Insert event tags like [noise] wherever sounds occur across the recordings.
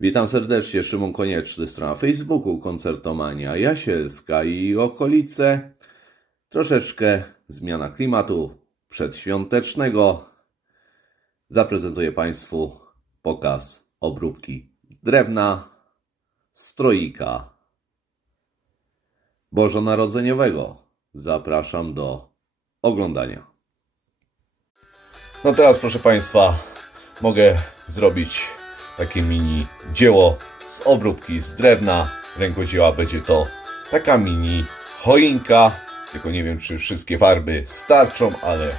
Witam serdecznie, Szymon Konieczny, strona Facebooku Koncertomania Jasielska i okolice. Troszeczkę zmiana klimatu przedświątecznego. Zaprezentuję Państwu pokaz obróbki drewna, stroika bożonarodzeniowego. Zapraszam do oglądania. No teraz, proszę Państwa, mogę zrobić takie mini dzieło z obróbki z drewna. Rękodzieła będzie to taka mini choinka. Tylko nie wiem, czy wszystkie farby starczą, ale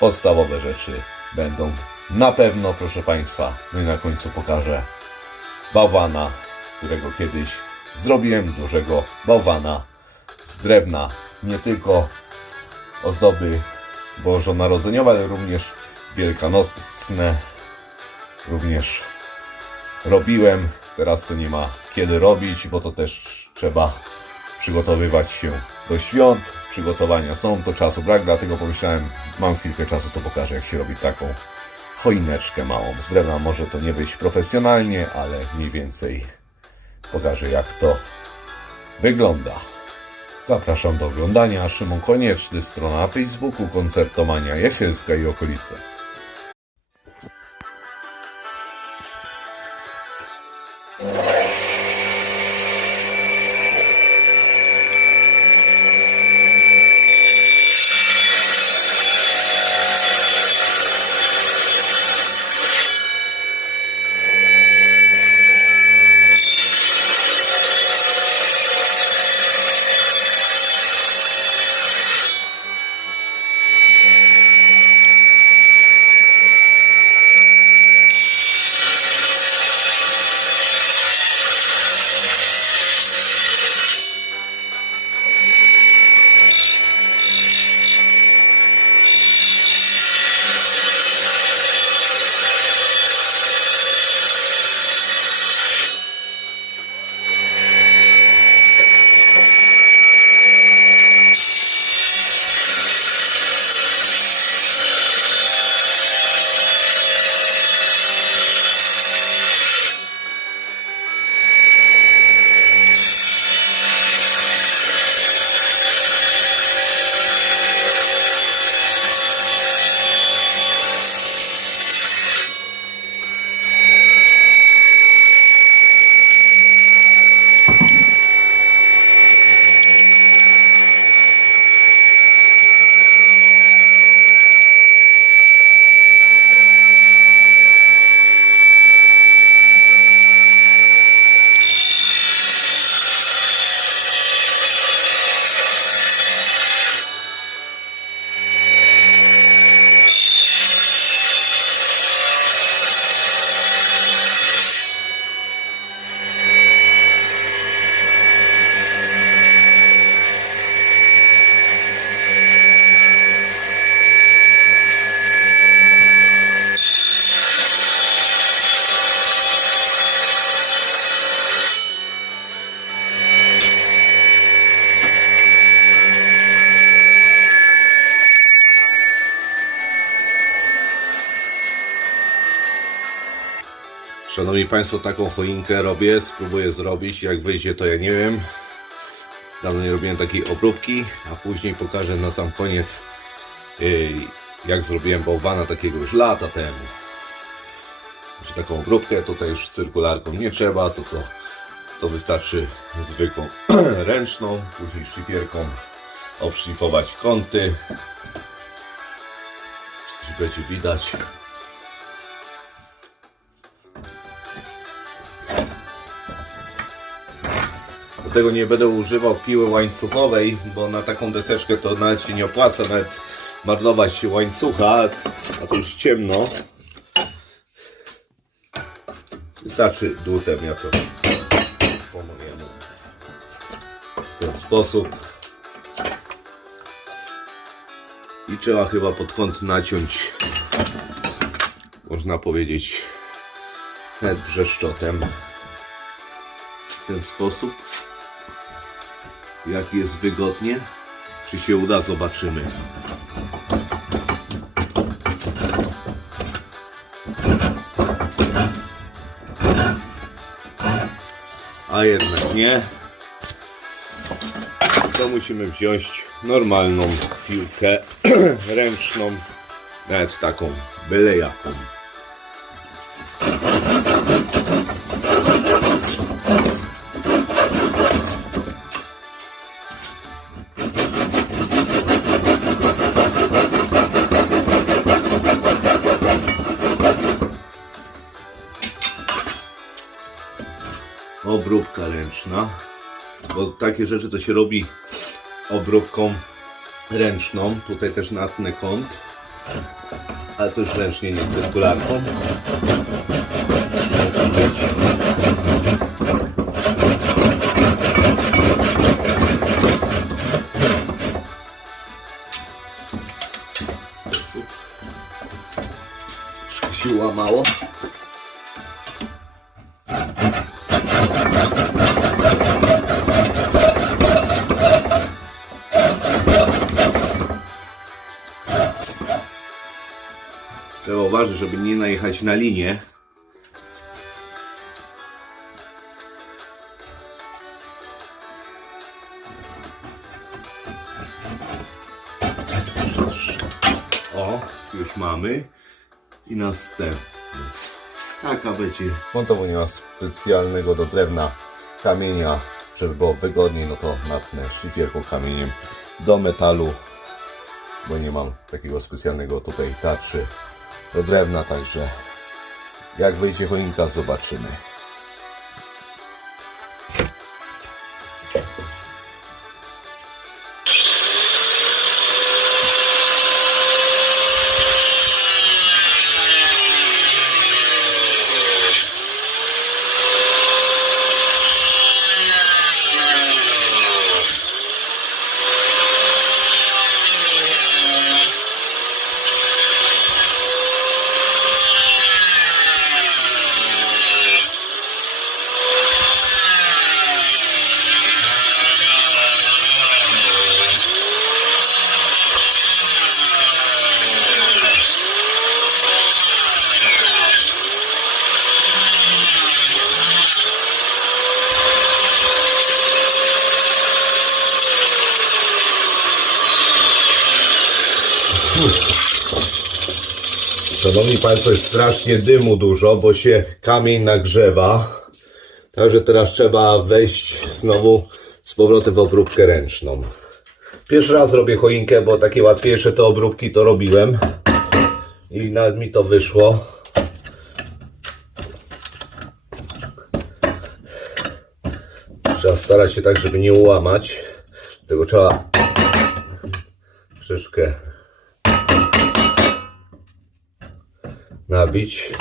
podstawowe rzeczy będą na pewno, proszę Państwa. No i na końcu pokażę bałwana, którego kiedyś zrobiłem dużego bałwana z drewna. Nie tylko ozdoby bożonarodzeniowe, ale również wielkanocne. Również robiłem. Teraz to nie ma kiedy robić, bo to też trzeba przygotowywać się do świąt. Przygotowania są, to czasu brak, dlatego pomyślałem, mam chwilkę czasu, to pokażę jak się robi taką choineczkę małą. Z drewna może to nie być profesjonalnie, ale mniej więcej pokażę jak to wygląda. Zapraszam do oglądania. Szymon Konieczny, strona na Facebooku Koncertomania Jasielska i okolice. Szanowni Państwo, taką choinkę robię, spróbuję zrobić. Jak wyjdzie, to ja nie wiem. Dawno nie robiłem takiej obróbki, a później pokażę na sam koniec, yy, jak zrobiłem bałwana takiego już lata temu. Że taką obróbkę tutaj już cyrkularką nie trzeba, to co? To wystarczy zwykłą [clears throat] ręczną, później szlifierką obszlifować kąty. Coś będzie widać. Do tego nie będę używał piły łańcuchowej, bo na taką deseczkę to nawet się nie opłaca nawet marnować łańcucha, a to już ciemno. Wystarczy dłutem, ja to w ten sposób. I trzeba chyba pod kąt naciąć, można powiedzieć, nawet brzeszczotem. W ten sposób jak jest wygodnie. Czy się uda, zobaczymy. a jednak nie, to musimy wziąć normalną piłkę [clears throat] ręczną, nawet taką byle jaką. Obróbka ręczna, bo takie rzeczy to się robi obróbką ręczną. Tutaj też natnę kąt, ale to już ręcznie, nie cyrkularką. Musi Uważać, żeby nie najechać na linię. O, już mamy. I następny. Taka będzie. Montowo nie ma specjalnego do drewna kamienia, żeby było wygodniej, no to natnę szlifierką kamieniem do metalu, bo nie mam takiego specjalnego tutaj tarczy do drewna, także jak wyjdzie choinka zobaczymy. Szanowni Państwo, jest strasznie dymu dużo, bo się kamień nagrzewa. Także teraz trzeba wejść znowu z powrotem w obróbkę ręczną. Pierwszy raz robię choinkę, bo takie łatwiejsze to obróbki to robiłem. I nawet mi to wyszło. Trzeba starać się tak, żeby nie ułamać. Tego trzeba troszeczkę nabić.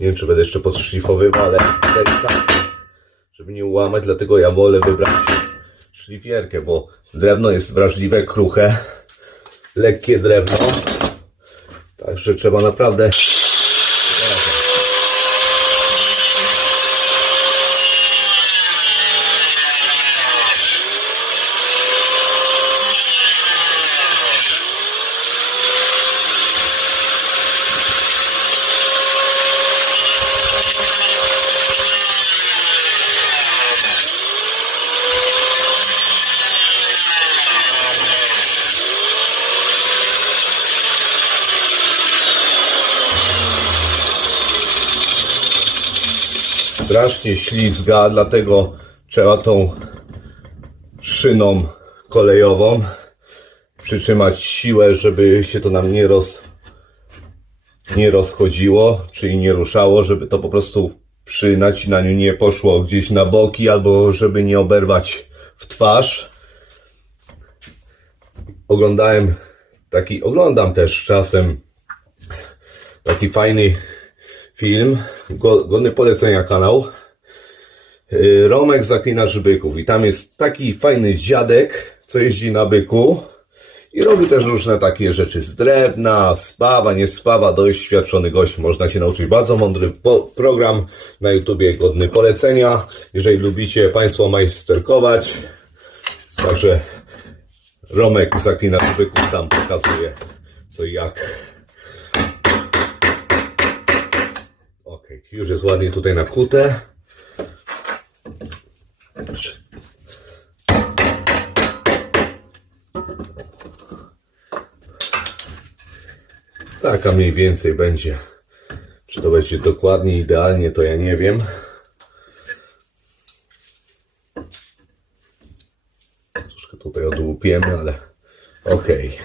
Nie wiem, czy będę jeszcze podszlifowywał, ale delikatnie, żeby nie ułamać, dlatego ja wolę wybrać szlifierkę, bo drewno jest wrażliwe, kruche, lekkie drewno. Także trzeba naprawdę strasznie ślizga, dlatego trzeba tą szyną kolejową przytrzymać siłę, żeby się to nam nie, roz, nie rozchodziło, czyli nie ruszało, żeby to po prostu przy nacinaniu nie poszło gdzieś na boki, albo żeby nie oberwać w twarz. Oglądałem taki, oglądam też czasem taki fajny film, go- godny polecenia kanał. Yy, Romek Zaklinacz Byków. I tam jest taki fajny dziadek, co jeździ na byku i robi też różne takie rzeczy z drewna, spawa, nie spawa, doświadczony gość, można się nauczyć. Bardzo mądry program na YouTubie, godny polecenia. Jeżeli lubicie Państwo majsterkować, także Romek zaklina byków tam pokazuje co i jak. Już jest ładnie tutaj nakute. Taka mniej więcej będzie. Czy to będzie dokładnie, idealnie, to ja nie wiem. Troszkę tutaj odłupiemy, ale okej.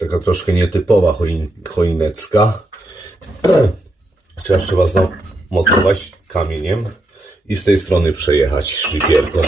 Taka troszkę nietypowa choin, choinecka. [clears throat] Teraz trzeba zamocować kamieniem i z tej strony przejechać szlifierką.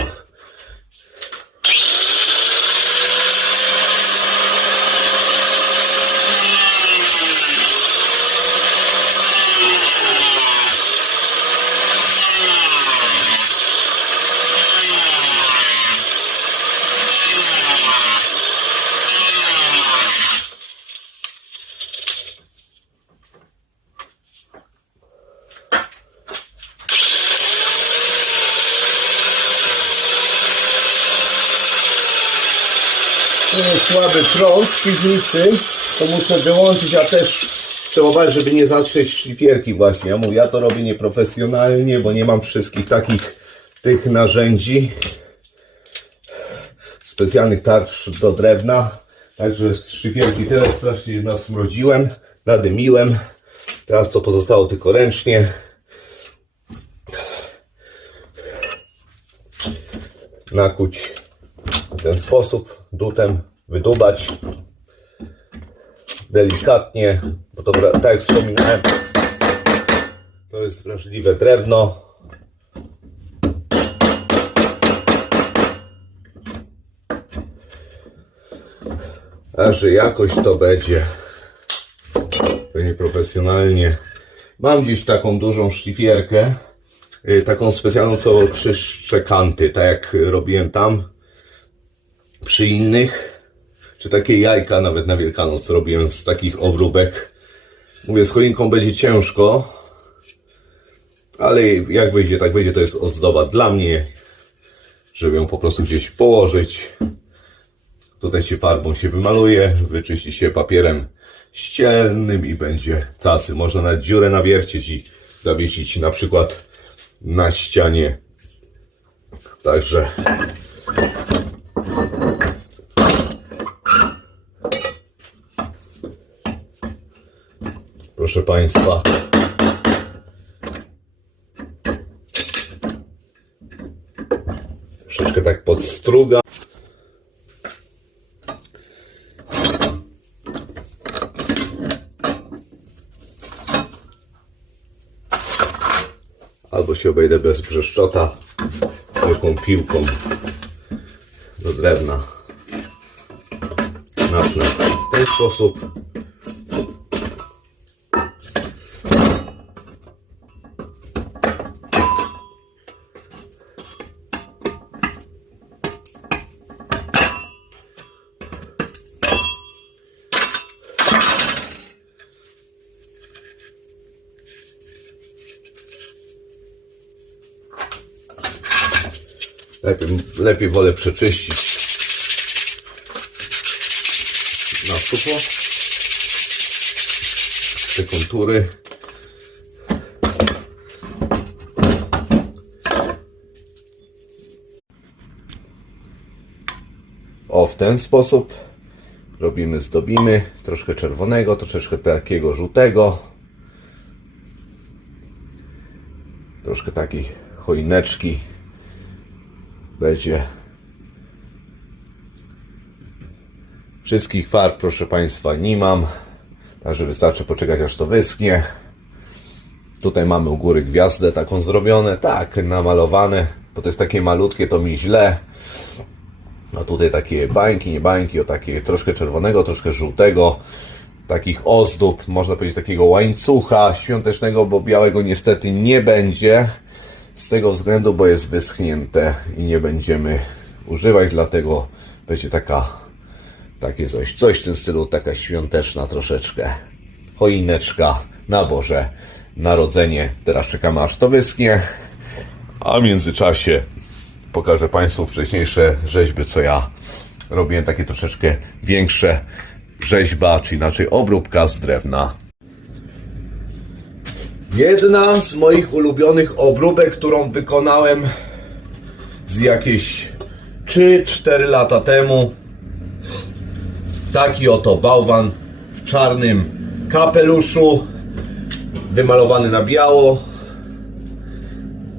Słaby prąd w piwnicy, to muszę wyłączyć, a też trzeba uważać, żeby nie zatrzeć szlifierki właśnie. Ja mówię, ja to robię nieprofesjonalnie, bo nie mam wszystkich takich tych narzędzi specjalnych tarcz do drewna. Także szlifierki tyle strasznie nasmrodziłem, nadymiłem. Teraz to pozostało tylko ręcznie. Nakuć w ten sposób, dutem wydubać delikatnie, bo to tak jak wspominałem, to jest wrażliwe drewno. A że jakoś to będzie będzie profesjonalnie. Mam gdzieś taką dużą szlifierkę, y, taką specjalną, co czyszczę kanty, tak jak robiłem tam przy innych, czy takie jajka nawet na Wielkanoc robiłem z takich obróbek. Mówię, z choinką będzie ciężko, ale jak wyjdzie, tak wyjdzie, to jest ozdoba dla mnie, żeby ją po prostu gdzieś położyć. Tutaj się farbą się wymaluje, wyczyści się papierem ściernym i będzie casy. Można nawet dziurę nawiercić i zawiesić na przykład na ścianie. Także proszę Państwa. Troszeczkę tak podstruga. Albo się obejdę bez brzeszczota, zwykłą piłką do drewna. Napnę w ten sposób. Lepiej, wolę przeczyścić. Na sucho te kontury. O, w ten sposób. Robimy, zdobimy. Troszkę czerwonego, troszeczkę takiego żółtego. Troszkę takiej choineczki będzie wszystkich farb, proszę Państwa, nie mam. Także wystarczy poczekać, aż to wyschnie. Tutaj mamy u góry gwiazdę taką zrobione, tak, namalowane, bo to jest takie malutkie, to mi źle. A tutaj takie bańki, nie bańki, o takie troszkę czerwonego, troszkę żółtego, takich ozdób, można powiedzieć takiego łańcucha świątecznego, bo białego niestety nie będzie. Z tego względu, bo jest wyschnięte i nie będziemy używać, dlatego będzie taka, takie coś, coś w tym stylu, taka świąteczna troszeczkę. Choineczka na Boże Narodzenie. Teraz czekamy aż to wyschnie, a w międzyczasie pokażę Państwu wcześniejsze rzeźby, co ja robiłem takie troszeczkę większe rzeźba, czy inaczej obróbka z drewna. Jedna z moich ulubionych obróbek, którą wykonałem z jakieś 3-4 lata temu. Taki oto bałwan w czarnym kapeluszu, wymalowany na biało.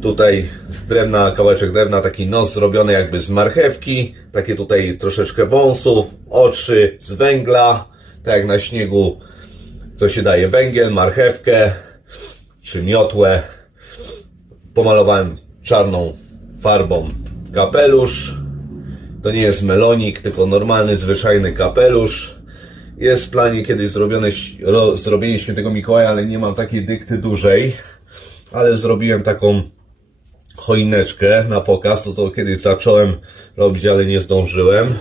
Tutaj z drewna, kawałeczek drewna, taki nos zrobiony jakby z marchewki, takie tutaj troszeczkę wąsów, oczy z węgla, tak jak na śniegu, co się daje węgiel, marchewkę czy miotłę. Pomalowałem czarną farbą kapelusz. To nie jest melonik, tylko normalny, zwyczajny kapelusz. Jest w planie kiedyś zrobione, ro, zrobienie świętego Mikołaja, ale nie mam takiej dykty dużej. Ale zrobiłem taką choineczkę na pokaz, to co kiedyś zacząłem robić, ale nie zdążyłem.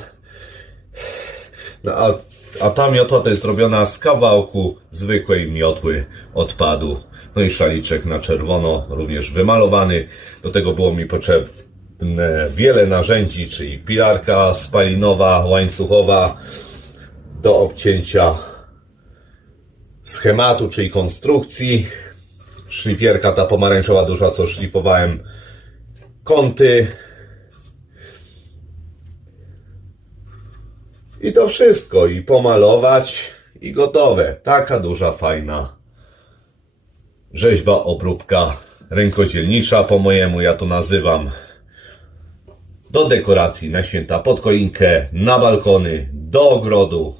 No, a, a ta miotła to jest zrobiona z kawałku zwykłej miotły odpadu. No i szaliczek na czerwono, również wymalowany. Do tego było mi potrzebne wiele narzędzi, czyli pilarka spalinowa, łańcuchowa do obcięcia schematu, czyli konstrukcji. Szlifierka ta pomarańczowa duża, co szlifowałem kąty. I to wszystko. I pomalować, i gotowe. Taka duża, fajna rzeźba, obróbka rękodzielnicza po mojemu, ja to nazywam. Do dekoracji na święta pod choinkę, na balkony, do ogrodu.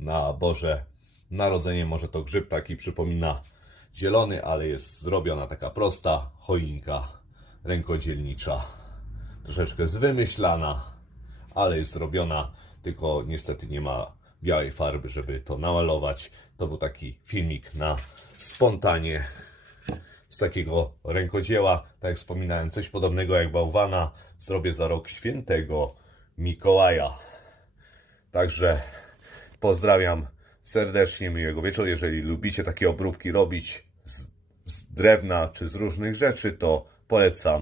Na Boże Narodzenie, może to grzyb taki przypomina zielony, ale jest zrobiona taka prosta choinka rękodzielnicza. Troszeczkę zwymyślana, ale jest zrobiona, tylko niestety nie ma białej farby, żeby to namalować. To był taki filmik na spontanie z takiego rękodzieła. Tak jak wspominałem, coś podobnego jak bałwana zrobię za rok świętego Mikołaja. Także pozdrawiam serdecznie, miłego wieczoru. Jeżeli lubicie takie obróbki robić z, z drewna czy z różnych rzeczy, to polecam.